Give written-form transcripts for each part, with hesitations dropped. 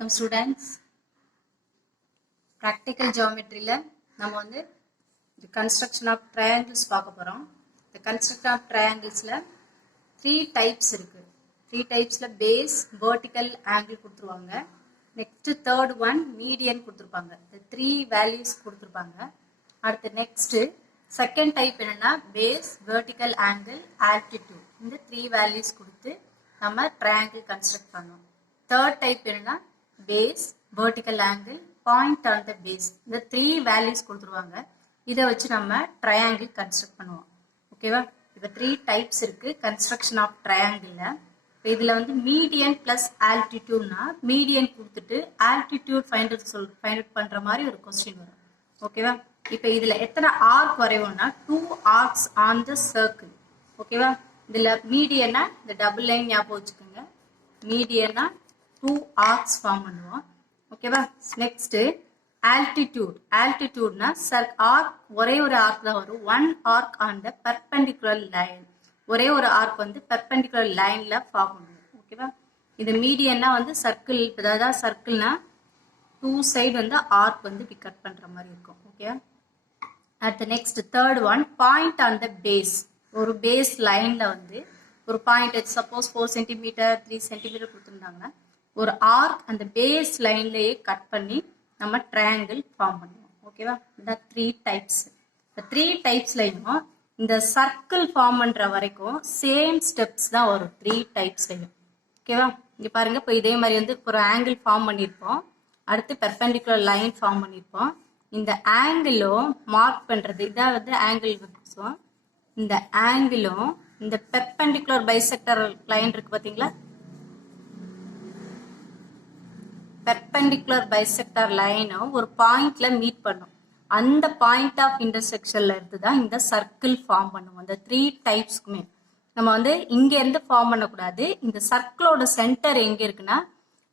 Welcome students. Practical geometry la நம்ம வந்து the construction of triangles பார்க்க போறோம். The construction of triangles la 3 types இருக்கு. 3 typesல base, vertical, angle கொடுத்துருவாங்க. Next third one median கொடுத்துருப்பாங்க. The 3 values கொடுத்துருப்பாங்க. அடுத்து next second type என்னன்னா base, vertical angle, altitude. இந்த 3 values கொடுத்து நம்ம triangle construct பண்ணுவோம். Third type என்னன்னா base, vertical angle, point on the base. இந்த 3 values கொடுத்துருவாங்க. இதை வச்சு நம்ம triangle construct பண்ணுவோம். ஓகேவா? இப்போ 3 types இருக்கு construction of triangle. இதுல வந்து median plus altitudeனா median கொடுத்துட்டு altitude find out பண்ற மாதிரி ஒரு question வரும். ஓகேவா? இப்போ இதுல எத்தனை arc வரைவோம்னா 2 arcs on the circle. ஓகேவா? இதுல medianனா இந்த double line ஞாபகம் வச்சுக்கோங்க. medianனா 2 arcs ஃபார்ம் பண்ணுவோம். ஓகேவா? நெக்ஸ்ட் altitudeனா arc ஒரே ஒரு arc தான் வரும். 1 arc on the perpendicular line. ஒரே ஒரு arc வந்து perpendicular lineல ஃபார்ம் பண்ணுவோம். ஓகேவா? இது மீடியன்னா வந்து சர்க்கிள், அதாவது சர்க்கிள்னா 2 சைடு வந்து arc வந்து கட் பண்ற மாதிரி இருக்கும். ஓகேவா? அடுத்து next third one point on the base. ஒரு பேஸ் லைன்ல வந்து ஒரு பாயிண்ட் சப்போஸ் 4 சென்டிமீட்டர் 3 சென்டிமீட்டர் கொடுத்துருந்தாங்கன்னா ஒரு ஆர்க் அந்த பேஸ் லைன்லயே கட் பண்ணி நம்ம ட்ரையாங்கிள் ஃபார்ம் பண்ணுவோம். ஓகேவா? இந்த 3 டைப்ஸ். இந்த 3 டைப்ஸ்லையும் இந்த சர்க்கிள் ஃபார்ம் பண்ற வரைக்கும் சேம் ஸ்டெப்ஸ் தான் வரும் 3 டைப்ஸ்லையும். ஓகேவா? இங்க பாருங்க, இப்போ இதே மாதிரி வந்து ஒரு ஆங்கிள் ஃபார்ம் பண்ணியிருப்போம். அடுத்து பெர்பெண்டிகுலர் லைன் ஃபார்ம் பண்ணியிருப்போம். இந்த ஆங்கிளும் மார்க் பண்றது இதான் வந்து ஆங்கிள் வச்சுவோம். இந்த ஆங்கிளும் இந்த பெர்பெண்டிகுலர் பைசெக்டர் லைன் இருக்கு பாத்தீங்களா? பெர்பெண்டிகுலர் பைசெக்டர் லைனும் ஒரு பாயிண்ட்ல மீட் பண்ணும். அந்த பாயிண்ட் ஆஃப் இன்டர்செக்ஷன்ல இருந்து தான் இந்த சர்க்கிள் ஃபார்ம் பண்ணுவோம். இந்த 3 டைப்ஸ்க்குமே நம்ம வந்து இங்க இருந்து ஃபார்ம் பண்ணக்கூடாது. இந்த சர்க்கிளோட சென்டர் எங்க இருக்குன்னா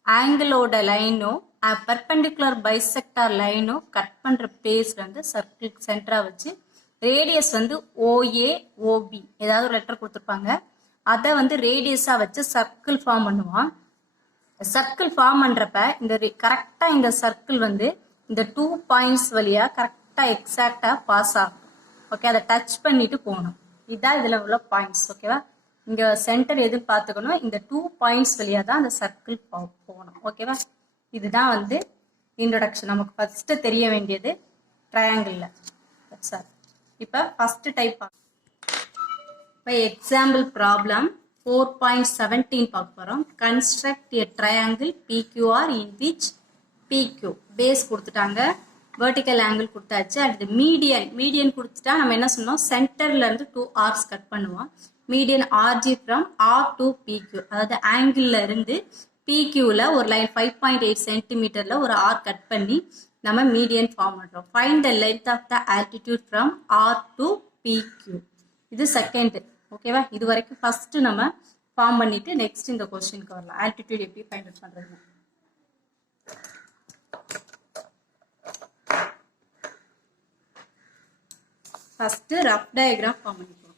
ஆங்கிளோட லைனும் பெர்பெண்டிகுலர் பைசெக்டர் லைனும் கட் பண்ற பிளேஸ்ல இருந்து சர்க்கிள் சென்டரா வச்சு ரேடியஸ் வந்து OA OB ஏதாவது ஒரு லெட்டர் கொடுத்துருப்பாங்க. அதை வந்து ரேடியஸா வச்சு சர்க்கிள் ஃபார்ம் பண்ணுவோம். சர்க்கிள் ஃபார்ம் பண்றப்ப இந்த கரெக்டா இந்த சர்க்கிள் வந்து இந்த 2 பாயிண்ட்ஸ் வழியா கரெக்டா எக்ஸாக்டா பாஸ் ஆகும். ஓகே, அதை டச் பண்ணிட்டு போகணும். இதுதான் இதுல உள்ள பாயிண்ட்ஸ். ஓகேவா? இங்க சென்டர் எதுன்னு பாத்துக்கணும். இந்த 2 பாயிண்ட்ஸ் வழியா தான் அந்த சர்க்கிள் போகணும். ஓகேவா? இதுதான் வந்து இன்ட்ரோடக்ஷன். நமக்கு ஃபர்ஸ்ட் தெரிய வேண்டியது ட்ரையாங்கிள்ல. சார் இப்ப ஃபர்ஸ்ட் டைப் இப்போ எக்ஸாம்பிள் ப்ராப்ளம் 4.17 பார்க்க போறோம். Construct a triangle PQR in which PQ base கொடுத்துட்டாங்க, வெர்டிக்கல் ஆங்கிள் கொடுத்தாச்சு. அடுத்து மீடியன் கொடுத்துட்டா நம்ம என்ன சொன்னோம், சென்டர்ல இருந்து 2 ஆர்க்ஸ் கட் பண்ணுவோம். Median RG from R to PQ, அதாவது ஆங்கிள் இருந்து PQல ஒரு லைன் 5.8 சென்டிமீட்டர்ல ஒரு ஆர்க் கட் பண்ணி நம்ம மீடியன் ஃபார்ம் பண்றோம். Find the length of the altitude from R to PQ. இது செகண்ட். ஓகேவா? இது வரைக்கும் ஃபர்ஸ்ட் நம்ம ஃபார்ம் பண்ணிட்டு நெக்ஸ்ட் இந்த क्वेश्चनக்கு வரலாம். ஆல்டிடியூட் எப்படி ஃபைண்ட் அவுட் பண்றது? ஃபர்ஸ்ட் ரஃப் டயகிராம் ஃபார்ம் பண்ணிப்போம்.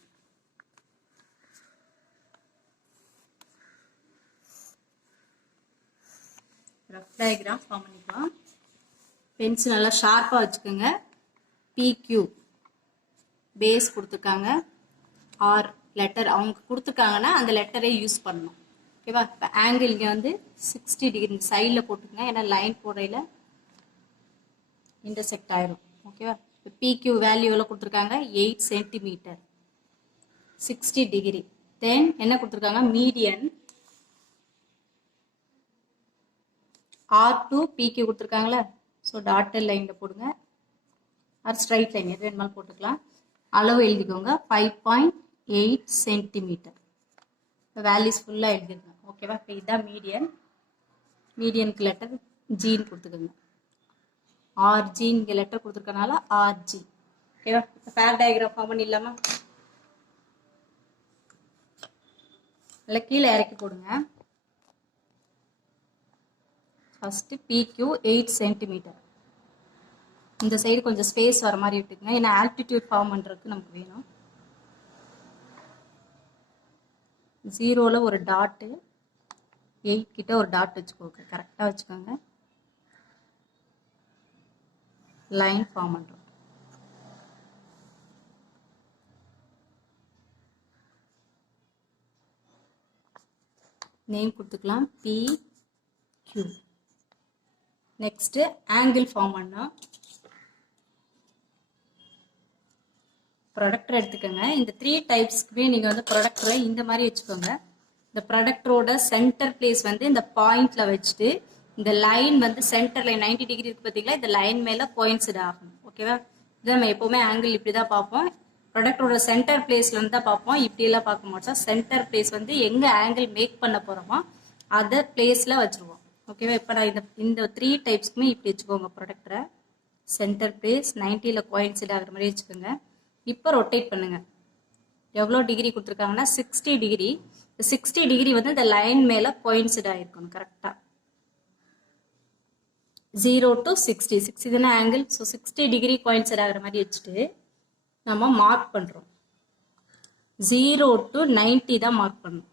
ரஃப் டயகிராம் ஃபார்ம் பண்ணிப்போம். பென்சில் நல்லா ஷார்ப்பா வச்சுக்கோங்க. PQ பேஸ் கொடுத்துருக்காங்க. ஆர் லெட்டர் அவங்க கொடுத்துருக்காங்கன்னா அந்த லெட்டரை யூஸ் பண்ணணும். ஓகேவா? இப்போ ஆங்கிள் இங்கே வந்து 60 டிகிரி சைடில் போட்டுக்கங்க, ஏன்னா லைன் போடையில இன்டர்செக்ட் ஆயிரும். ஓகேவா? இப்போ PQ வேல்யூ எவ்வளோ கொடுத்துருக்காங்க, 8 சென்டிமீட்டர், 60 டிகிரி. தென் என்ன கொடுத்துருக்காங்க, மீடியன் R to PQ கொடுத்துருக்காங்களா? ஸோ டாட்டர் லைனில் போடுங்க, ஆர் ஸ்ட்ரைட் லைன் எது வேணுமாலும் போட்டுக்கலாம். அளவு எழுதிக்கோங்க 5.8 சென்டிமீட்டர். வேல்யூஸ் ஃபுல்லாக எழுதிருங்க. ஓகேவா? இப்போ இதுதான் மீடியன். மீடியனுக்கு லெட்டர் ஜின்னு கொடுத்துக்கோங்க. RG இங்கே லெட்டர் கொடுத்துருக்கனால RG. ஓகேவா? இப்போ ஃபேர் டயக்ராம் ஃபார்ம் பண்ணிடலாமா? இல்லை கீழே இறக்கி போடுங்க. First PQ 8 centimetre. இந்த சைடு கொஞ்சம் ஸ்பேஸ் வர மாதிரி விட்டுக்குங்க, ஏன்னா ஆல்டிடியூட் ஃபார்ம் பண்றதுக்கு நமக்கு வேணும். 0ல ஒரு டாட்டு, 8 கிட்ட ஒரு டாட் வச்சுக்கோங்க, கரெக்டாக வச்சுக்கோங்க. லைன் ஃபார்ம் பண்ணுறோம். நேம் கொடுத்துக்கலாம் PQ. நெக்ஸ்ட்டு ஆங்கிள் ஃபார்ம் பண்ணோம். ப்ரொடக்டர் எடுத்துக்கோங்க. இந்த 3 டைப்ஸ்க்குமே நீங்கள் வந்து ப்ரொடக்டரை இந்த மாதிரி வச்சுக்கோங்க. இந்த ப்ரொடக்டரோட சென்டர் பிளேஸ் வந்து இந்த பாயிண்ட்ல வச்சுட்டு இந்த லைன் வந்து சென்டர்ல 90 டிகிரி இருக்கு பார்த்தீங்களா, இந்த லைன் மேல கோயின்சிட் ஆகும். ஓகேவா? இது நம்ம எப்பவுமே ஆங்கிள் இப்படி தான் பார்ப்போம். ப்ரொடக்டரோட சென்டர் பிளேஸ்ல இருந்து தான் பார்ப்போம், இப்படி எல்லாம் பார்க்க மாட்டோம். சென்டர் பிளேஸ் வந்து எங்க ஆங்கிள் மேக் பண்ண போறோமோ அதை பிளேஸ்ல வச்சிருவோம். ஓகேவா? இப்போ நான் இந்த 3 டைப்ஸ்க்குமே இப்படி வச்சுக்கோங்க. ப்ரொடக்டரை சென்டர் பிளேஸ் 90ல கோயின்சிட் ஆகிற மாதிரி வச்சுக்கோங்க. இப்போ ரொட்டேட் பண்ணுங்க. எவ்வளோ டிகிரி கொடுத்துருக்காங்கன்னா 60 டிகிரி. 60 டிகிரி வந்து இந்த லைன் மேல கோயின்சிட் ஆகிருக்கணும் கரெக்டா. 0 to 60. 60 தானே ஆங்கிள். ஸோ 60 டிகிரி கோயின்சிட் ஆகிற மாதிரி வச்சுட்டு நம்ம மார்க் பண்றோம். 0 to 90 தான் மார்க் பண்ணணும்.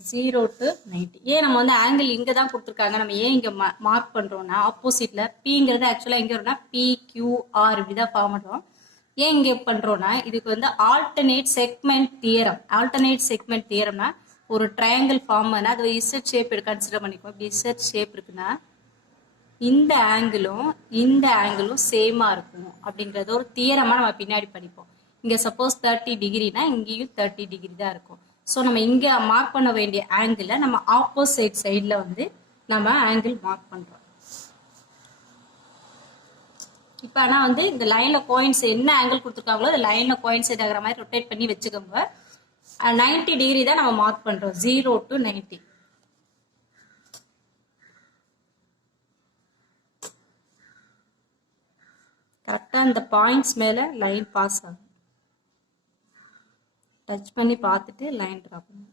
0 to 90. ஏன் நம்ம வந்து ஆங்கிள் இங்க தான் கொடுத்துருக்காங்க, நம்ம ஏன் இங்க மார்க் பண்றோம்னா ஆப்போசிட்ல Pங்கிறது ஆக்சுவலா எங்க வரும்னா PQR இப்படிதான் ஃபார்ம் பண்ணுறோம். ஏன் இங்க பண்றோம்னா இதுக்கு வந்து alternate segment theorem. Alternate segment தியரம்னா ஒரு ட்ரையாங்கிள் ஃபார்ம் பண்ணா அது இசட் ஷேப் கன்சிடர் பண்ணிக்கோ. இப்படி இசட் ஷேப் இருக்குன்னா இந்த ஆங்கிளும் சேமா இருக்கும் அப்படிங்கறது ஒரு தியரமா நம்ம பின்னாடி படிப்போம். இங்க சப்போஸ் 30 டிகிரினா இங்கேயும் 30 டிகிரி தான் இருக்கும். ஸோ நம்ம இங்க மார்க் பண்ண வேண்டிய ஆங்கிள் நம்ம ஆப்போசிட் சைட்ல வந்து நம்ம ஆங்கிள் மார்க் பண்றோம். இப்போ ஆனால் வந்து இந்த லைன்ல கோயின்ஸ் என்ன ஆங்கிள் கொடுத்துருக்காங்களோ அந்த லைன்ல கோயின்சைட் ஆகிற மாதிரி ரொட்டேட் பண்ணி வச்சுக்கோங்க. 90 டிகிரி தான் நம்ம மார்க் பண்றோம். 0 to 90. கரெக்டா இந்த பாயிண்ட்ஸ் மேல லைன் பாஸ் ஆகும். டச் பண்ணி பார்த்துட்டு லைன் டிரா பண்ணுங்க.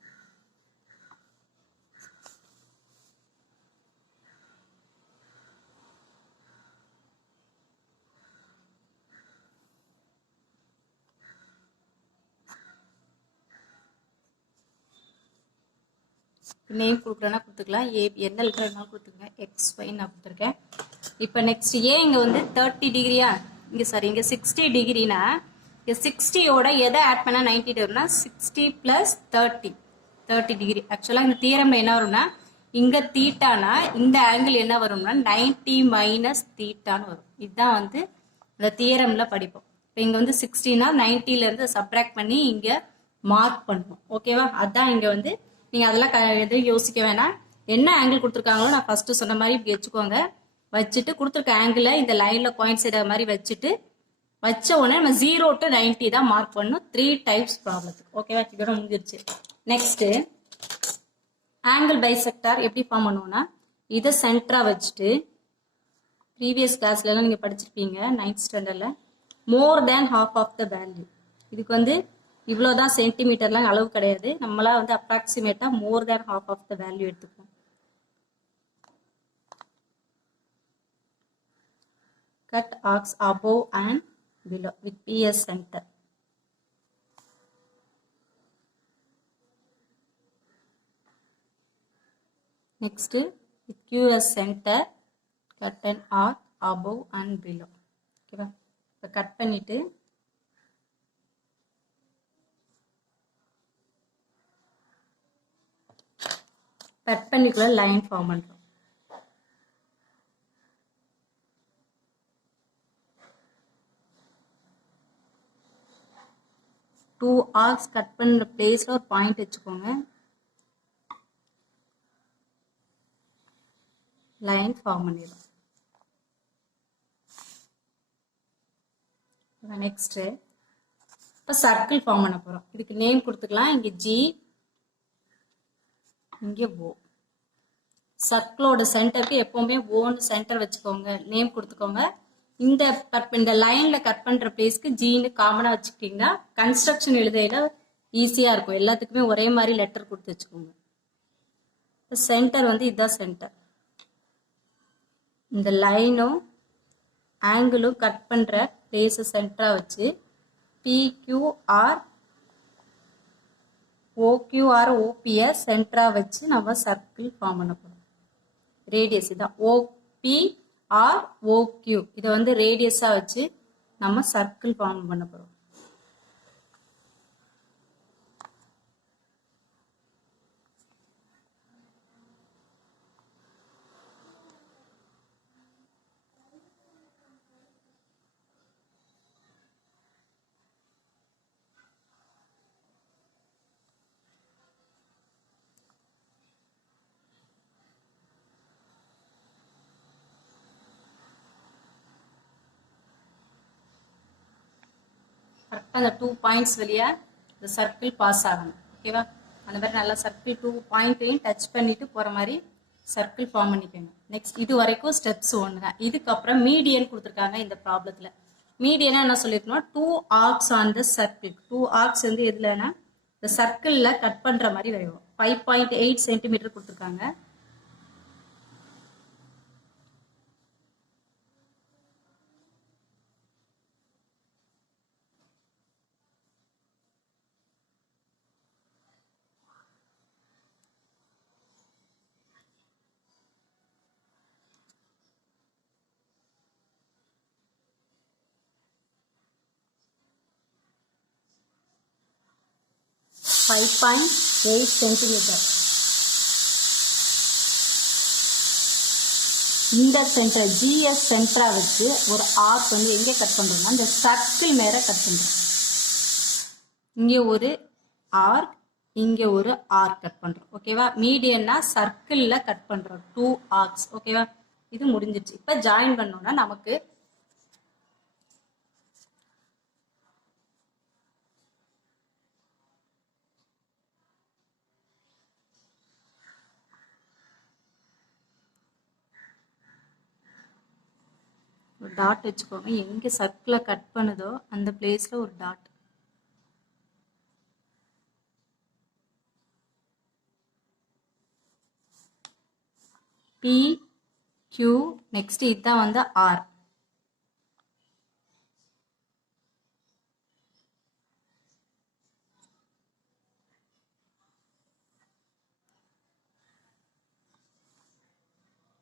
நேம் கொடுக்குறேன்னா கொடுத்துக்கலாம். என்ன இருக்கிறதுனால கொடுத்துருங்க. XY நான் கொடுத்துருக்கேன். இப்போ நெக்ஸ்ட் ஏன் இங்கே வந்து 30 டிகிரியா, இங்கே சாரி இங்கே 60 டிகிரினா இங்கே 60யோட எதை ஆட் பண்ணால் 90 வரும்னா 60 + 30 டிகிரி. ஆக்சுவலாக இந்த தியரம்ல என்ன வரும்னா இங்கே தீட்டானா இந்த ஆங்கிள் என்ன வரும்னா 90 - தீட்டான்னு வரும். இதுதான் வந்து இந்த தியரம்ல படிப்போம். இப்போ இங்கே வந்து 60னா 90லேருந்து சப்ராக்ட் பண்ணி இங்கே மார்க் பண்ணுவோம். ஓகேவா? அதுதான் இங்கே வந்து நீங்கள் அதெல்லாம் எதுவும் யோசிக்க வேணாம். என்ன ஆங்கிள் கொடுத்துருக்காங்களோ நான் ஃபர்ஸ்ட் சொன்ன மாதிரி இப்படி வச்சுக்கோங்க. வச்சுட்டு கொடுத்துருக்க ஆங்கிள இந்த லைன்ல கோயின்சைட் மாதிரி வச்சுட்டு வச்ச உடனே நம்ம 0 to 90 தான் மார்க் பண்ணணும். 3 டைப்ஸ் ப்ராப்ளத்துக்கு. ஓகேவா? இதோட முடிஞ்சிருச்சு. நெக்ஸ்ட் ஆங்கிள் பைசெக்டார் எப்படி ஃபார்ம் பண்ணுவோம்னா இதை சென்டரா வச்சுட்டு ப்ரீவியஸ் கிளாஸ்ல எல்லாம் நீங்க படிச்சிருப்பீங்க 9th ஸ்டாண்டர்ட்ல more than half of the value. இதுக்கு வந்து இவ்வளவுதான் சென்டிமீட்டர்லாம் அளவு கிடையாது. நம்மளா வந்து அப்ராக்சிமேட்டா more than half of the value எடுத்துப்போம். Cut arcs above and below with PS center. Next with QS center cut an arc above and below. ஓகேவா? இப்போ கட் பண்ணிட்டு கட் பண்ணிக்குள்ள லைன் ஃபார்ம் பண்றோம். டூ ஆர்க்ஸ் கட் பண்ணுற பிளேஸ்ல ஒரு point வச்சுக்கோங்க. Line form பண்ணிடும். நெக்ஸ்ட் இப்போ சர்க்கிள் ஃபார்ம் பண்ண போறோம். இதுக்கு நேம் கொடுத்துக்கலாம். இங்க G, இங்க O. சர்க்கிளோட சென்டருக்கு எப்பவுமே ஓன்னு சென்டர் வச்சுக்கோங்க. நேம் கொடுத்துக்கோங்க. இந்த லைன்ல கட் பண்ற பிளேஸ்க்கு ஜின்னு காமனா வச்சுக்கிட்டீங்கன்னா கன்ஸ்ட்ரக்ஷன் எழுதையில ஈஸியா இருக்கும். எல்லாத்துக்குமே ஒரே மாதிரி லெட்டர் கொடுத்து வச்சுக்கோங்க. சென்டர் வந்து இதுதான் சென்டர். இந்த லைனும் ஆங்கிளும் கட் பண்ற பிளேஸ் சென்டரா வச்சு PQR ஓக்யூஆர் ஓபியை சென்டராக வச்சு நம்ம சர்க்கிள் ஃபார்ம் பண்ண போகிறோம். ரேடியஸ் இதான் ஓபி ஆர் ஓக்யூ, இதை வந்து ரேடியஸாக வச்சு நம்ம சர்க்கிள் ஃபார்ம் பண்ண போகிறோம். கரெக்டாக அந்த 2 பாயிண்ட்ஸ் வழியா இந்த சர்க்கிள் பாஸ் ஆகணும். ஓகேவா? அந்த மாதிரி நல்லா சர்க்கிள் 2 பாயிண்ட்டையும் டச் பண்ணிட்டு போகிற மாதிரி சர்க்கிள் ஃபார்ம் பண்ணிக்கணும். நெக்ஸ்ட் இது வரைக்கும் ஸ்டெப்ஸ் 1 தான். இதுக்கப்புறம் மீடியன் கொடுத்துருக்காங்க இந்த ப்ராப்ளத்தில். மீடியனா என்ன சொல்லியிருக்கணும், 2 arcs on the circle. 2 arcs வந்து எதுலன்னா இந்த சர்க்கிளில் கட் பண்ணுற மாதிரி வரையும். 5.8 சென்டிமீட்டர் கொடுத்துருக்காங்க. சென்டிமீட்டர். இந்த சென்டர் ஜிஎஸ் சென்டரா வச்சு ஒரு ஆர்க் வந்து எங்கே கட் பண்றோம்னா இந்த சர்க்கிள் மேல கட் பண்றோம். இங்கே ஒரு ஆர்க், இங்கே ஒரு ஆர்க் கட் பண்றோம். ஓகேவா? மீடியன்னா சர்க்கிள்ல கட் பண்றோம் 2 ஆர்க்ஸ். ஓகேவா? இது முடிஞ்சிருச்சு. இப்ப ஜாயின் பண்ணோம்னா நமக்கு ஒரு டாட் வச்சுக்கோங்க. எங்க சர்க்கிளை கட் பண்ணுதோ அந்த பிளேஸ்ல ஒரு டாட். பி கியூ, நெக்ஸ்ட் இதுதான் வந்து ஆர்.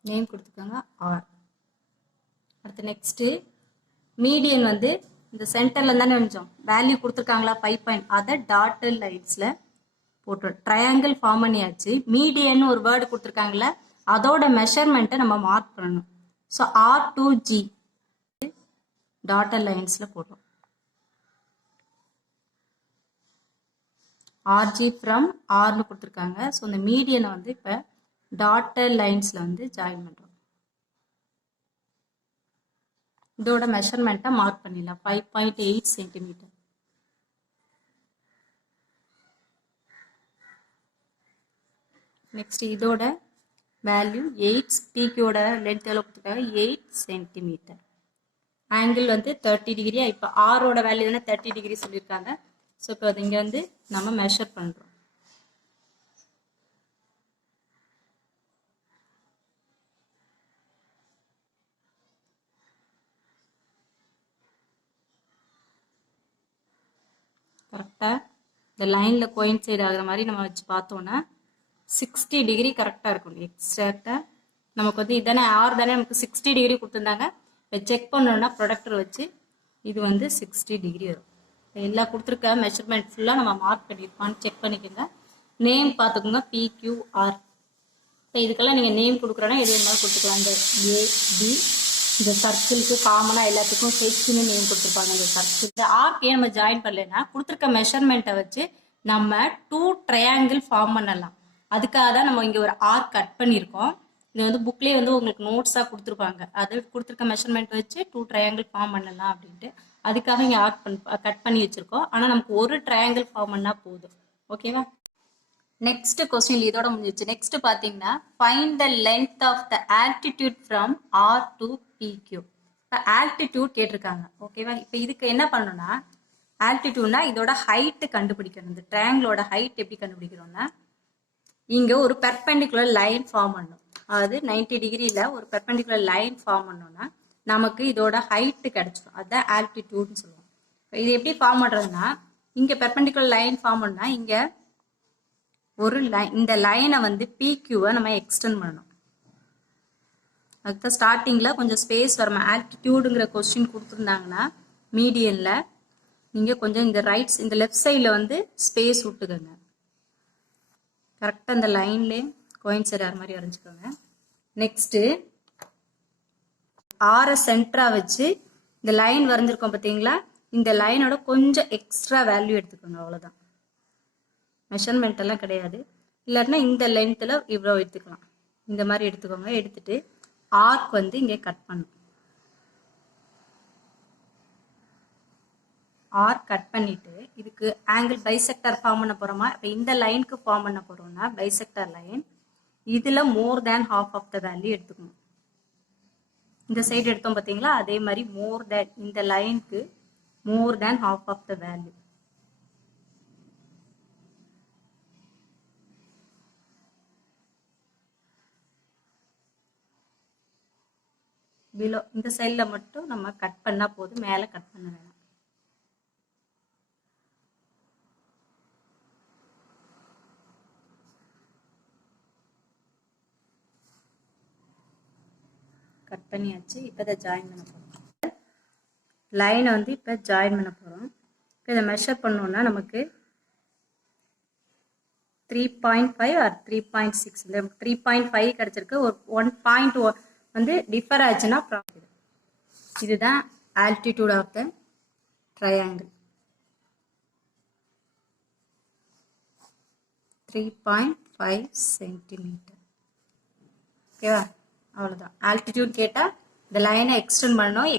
நேம் கொடுத்துக்கோங்க ஆர். அடுத்து நெக்ஸ்ட் மீடியன் வந்து இந்த சென்டர்ல தானே நினைச்சோம், வேல்யூ கொடுத்துருக்காங்களா 5 பாயிண்ட், அதை டாட்டட் லைன்ஸ்ல போட்டு ட்ரையாங்கிள் ஃபார்ம் பண்ணியாச்சு. மீடியன் ஒரு வேர்டு கொடுத்துருக்காங்களா, அதோட மெஷர்மெண்ட்டை நம்ம மார்க் பண்ணணும். ஸோ R2G டாட்டட் லைன்ஸ்ல போட்டோம். RG ஃப்ரம் ஆர்னு கொடுத்துருக்காங்க. ஸோ இந்த மீடியனை வந்து இப்போ டாட்டட் லைன்ஸ்ல வந்து ஜாயின் பண்றோம். இதோட மெஷர்மெண்ட்டை மார்க் பண்ணிடலாம். 5.8 சென்டிமீட்டர். நெக்ஸ்ட் இதோட வேல்யூ 8, பிக்யூட லென்த் எவ்வளோ கொடுத்துருக்காங்க 8 சென்டிமீட்டர். ஆங்கிள் வந்து 30 டிகிரி. இப்போ ஆரோட வேல்யூ தானே 30 டிகிரி சொல்லியிருக்காங்க. ஸோ இப்போ அது இங்கே வந்து நம்ம மெஷர் பண்ணுறோம். கரெக்டாக இந்த லைனில் கோயின்சைட் ஆகிற மாதிரி நம்ம வச்சு பார்த்தோன்னா 60 டிகிரி கரெக்டாக இருக்கும். எக்ஸாக்டாக நமக்கு வந்து இதானே ஆர் தானே நமக்கு 60 டிகிரி கொடுத்துருந்தாங்க. இப்போ செக் பண்ணோன்னா ப்ரொடக்டர் வச்சு இது வந்து 60 டிகிரி வரும். எல்லா கொடுத்துருக்க மெஷர்மெண்ட் ஃபுல்லாக நம்ம மார்க் பண்ணியிருப்பான்னு செக் பண்ணிக்கோங்க. நேம் பார்த்துக்கோங்க PQR. இப்போ இதுக்கெல்லாம் நீங்கள் நேம் கொடுக்குறோன்னா எது இருந்தாலும் கொடுத்துக்கலாம். இந்த ஏபி இந்த சர்க்கிளுக்கு காமனாக எல்லாத்துக்கும் ஹெச்னு நேம் கொடுத்துருப்பாங்க. இந்த சர்க்கிள் இந்த ஆர்க்கே நம்ம ஜாயின் பண்ணலைன்னா கொடுத்துருக்க மெஷர்மெண்ட்டை வச்சு நம்ம 2 ட்ரையாங்கிள் ஃபார்ம் பண்ணலாம். அதுக்காக தான் நம்ம இங்கே ஒரு ஆர்க் கட் பண்ணியிருக்கோம். இது வந்து புக்லேயே வந்து உங்களுக்கு நோட்ஸாக கொடுத்துருப்பாங்க. அது கொடுத்துருக்க மெஷர்மெண்ட் வச்சு 2 ட்ரையாங்கிள் ஃபார்ம் பண்ணலாம் அப்படின்ட்டு. அதுக்காக இங்கே ஆர்க் கட் பண்ணி வச்சுருக்கோம். ஆனால் நமக்கு ஒரு ட்ரையாங்கிள் ஃபார்ம் பண்ணால் போதும். ஓகேவா? நெக்ஸ்ட் கொஸ்டின் இதோட முடிஞ்சிச்சு. நெக்ஸ்ட் பார்த்தீங்கன்னா find the length of the altitude from R to PQ. இப்போ ஆல்டிடியூட் கேட்டிருக்காங்க. ஓகேவா? இப்போ இதுக்கு என்ன பண்ணணும்னா ஆல்டிடியூட்னா இதோட ஹைட்டு கண்டுபிடிக்கணும். இந்த ட்ரையாங்கிளோட ஹைட் எப்படி கண்டுபிடிக்கிறோம்னா இங்கே ஒரு பெர்பெண்டிகுலர் லைன் ஃபார்ம் பண்ணணும். அதாவது 90 டிகிரியில் ஒரு பெர்பெண்டிகுலர் லைன் ஃபார்ம் பண்ணோம்னா நமக்கு இதோட ஹைட்டு கிடைச்சிடும். அதுதான் ஆல்டிடியூட்னு சொல்லுவோம். இது எப்படி ஃபார்ம் பண்ணுறதுன்னா இங்கே பெர்பெண்டிகுலர் லைன் ஃபார்ம் பண்ணால் இங்கே ஒரு லைன், இந்த லைனை வந்து பிக்யூவை நம்ம எக்ஸ்டெண்ட் பண்ணணும். அதுக்கு ஸ்டார்டிங்கில் கொஞ்சம் ஸ்பேஸ் வரணும். ஆல்டிடியூடுங்கிற கொஸ்டின் கொடுத்துருந்தாங்கன்னா மீடியனில் நீங்கள் கொஞ்சம் இந்த ரைட்ஸ் இந்த லெஃப்ட் சைடில் வந்து ஸ்பேஸ் விட்டுக்கோங்க. கரெக்டாக இந்த லைன்லேயே கோயின்சைட் ஆகிற மாதிரி வரைஞ்சிக்கோங்க. நெக்ஸ்ட்டு ஆரை சென்டராக வச்சு இந்த லைன் வரைஞ்சிருக்கோம் பார்த்தீங்களா, இந்த லைனோட கொஞ்சம் எக்ஸ்ட்ரா வேல்யூ எடுத்துக்கோங்க. அவ்வளோதான், மெஷர்மெண்ட் எல்லாம் கிடையாது. இல்லாட்டினா இந்த லென்த்தில் இவ்வளோ எடுத்துக்கலாம். இந்த மாதிரி எடுத்துக்கோங்க. எடுத்துட்டு ஆர்க் வந்து இங்கே கட் பண்ணும். ஆர்க் கட் பண்ணிட்டு இதுக்கு ஆங்கிள் பைசெக்டர் ஃபார்ம் பண்ண போறோமா? இப்போ இந்த லைனுக்கு ஃபார்ம் பண்ண போறோம்னா பைசெக்டர் லைன் இதுல more than half of the value எடுத்துக்கணும். இந்த சைடு எடுத்தோம் பார்த்தீங்களா, அதே மாதிரி மோர் தேன் இந்த லைனுக்கு more than half of the value. Below இந்த சைடில் மட்டும் நம்ம கட் பண்ணா போதும், மேலே கட் பண்ண வேணாம். கட் பண்ணியாச்சு. இப்போ இதை ஜாயின் பண்ண போகிறோம். லைனை வந்து இப்போ ஜாயின் பண்ண போகிறோம். இப்போ இதை மெஷர் பண்ணோன்னா நமக்கு 3.5 ஆர் 3.6 இந்த 3.5 கிடச்சிருக்கு. ஒரு 1.1 வந்து டிஃபர் ஆச்சுன்னா ப்ராப்ளம். இதுதான் altitude of the triangle. 3.5 centimetre. ஓகேவா? அவ்வளோதான். ஆல்டிடியூட் கேட்டால் இந்த லைனை எக்ஸ்டெண்ட் பண்ணணும்.